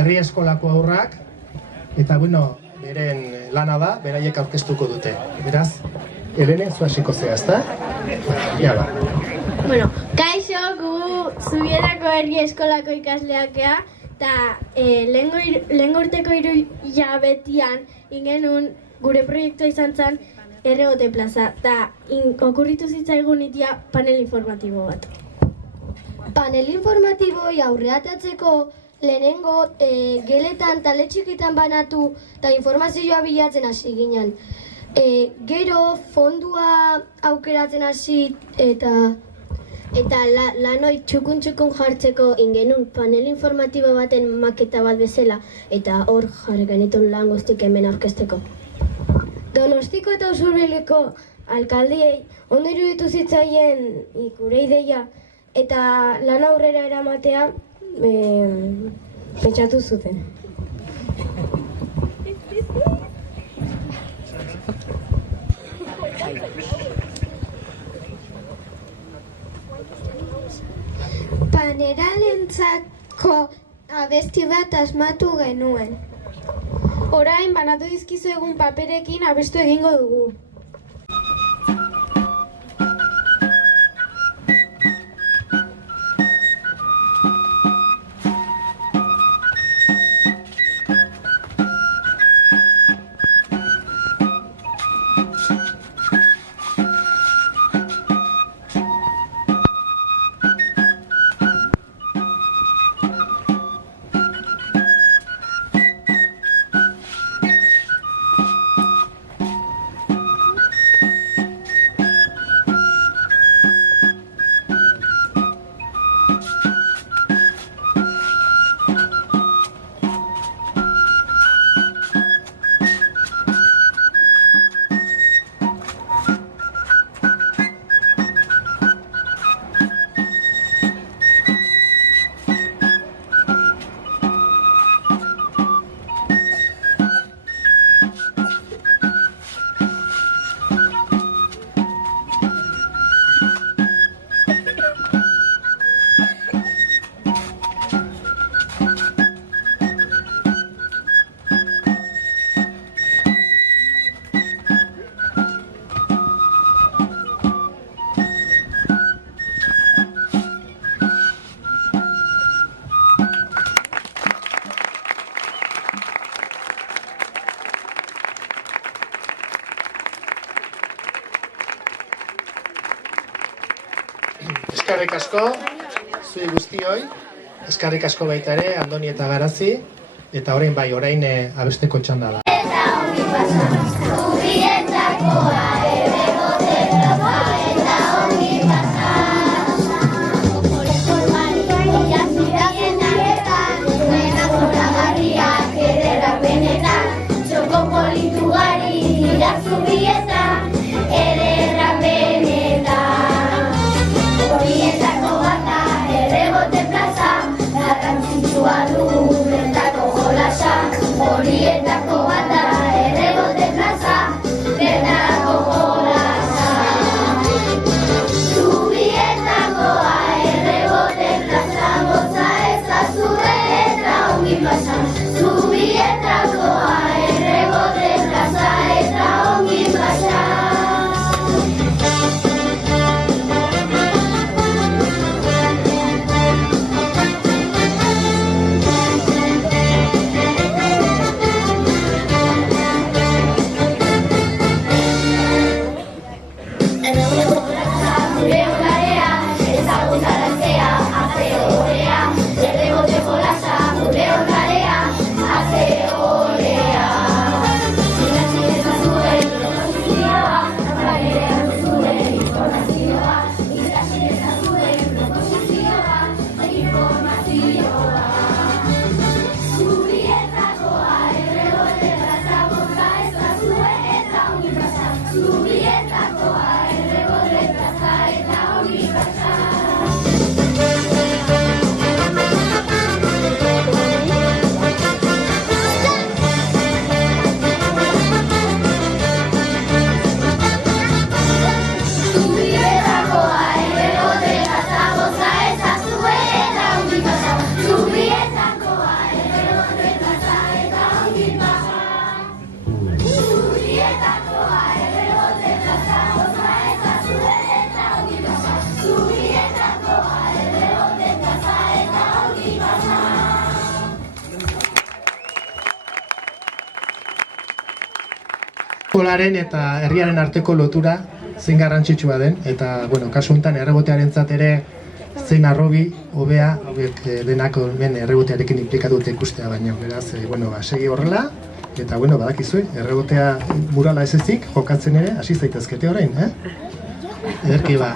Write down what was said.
herri eskolako haurrak, eta bueno, beren lana da, beraiek aurkeztuko dute. Beraz, Helene, zu hasiko zea, ezta? Ja ba. Bueno, kaixo, gu Zubierako herri eskolako ikasleak gea, eta lehen urteko 3 hilabetian ingenun gure proiektua izan zen Erregote plaza, eta okurritu zitzaigun itia panel informatibo bat. Panel informatiboi aurreatatzeko lehenengo geletan tale txikitan banatu eta informazioa bilatzen hasi ginen. Gero fondua aukeratzen hasi eta lanoi txukun jartzeko ingenun panel informatibo baten maketa bat bezala eta hor jarri genitun lan guztik hemen aurkezteko. Donostiko eta Usurbileko alkaldiei ondo iruditu zitzaien gure ideia eta lan aurrera eramatea pentsatu zuten. Paneralentzako abesti bat asmatu genuen. Orain banatu dizkizu egun paperekin abestu egingo dugu. Eskerrik asko, zui guztioi, eskerrik asko baita ere, Andoni eta Garazi, eta orain abesteko txanda da. Eskolaren eta herriaren arteko lotura zein garrantzitsua den, eta, bueno, kasu honetan errebotearentzat ere zein arrobi, hobea, hauek denak hemen errebotearekin implikatute ikustea baino. Beraz, bueno, segi horrela, eta, bueno, badakizue, errebotea murala ez ezik, jokatzen ere, hasi zaitezkete orain, Ederki ba.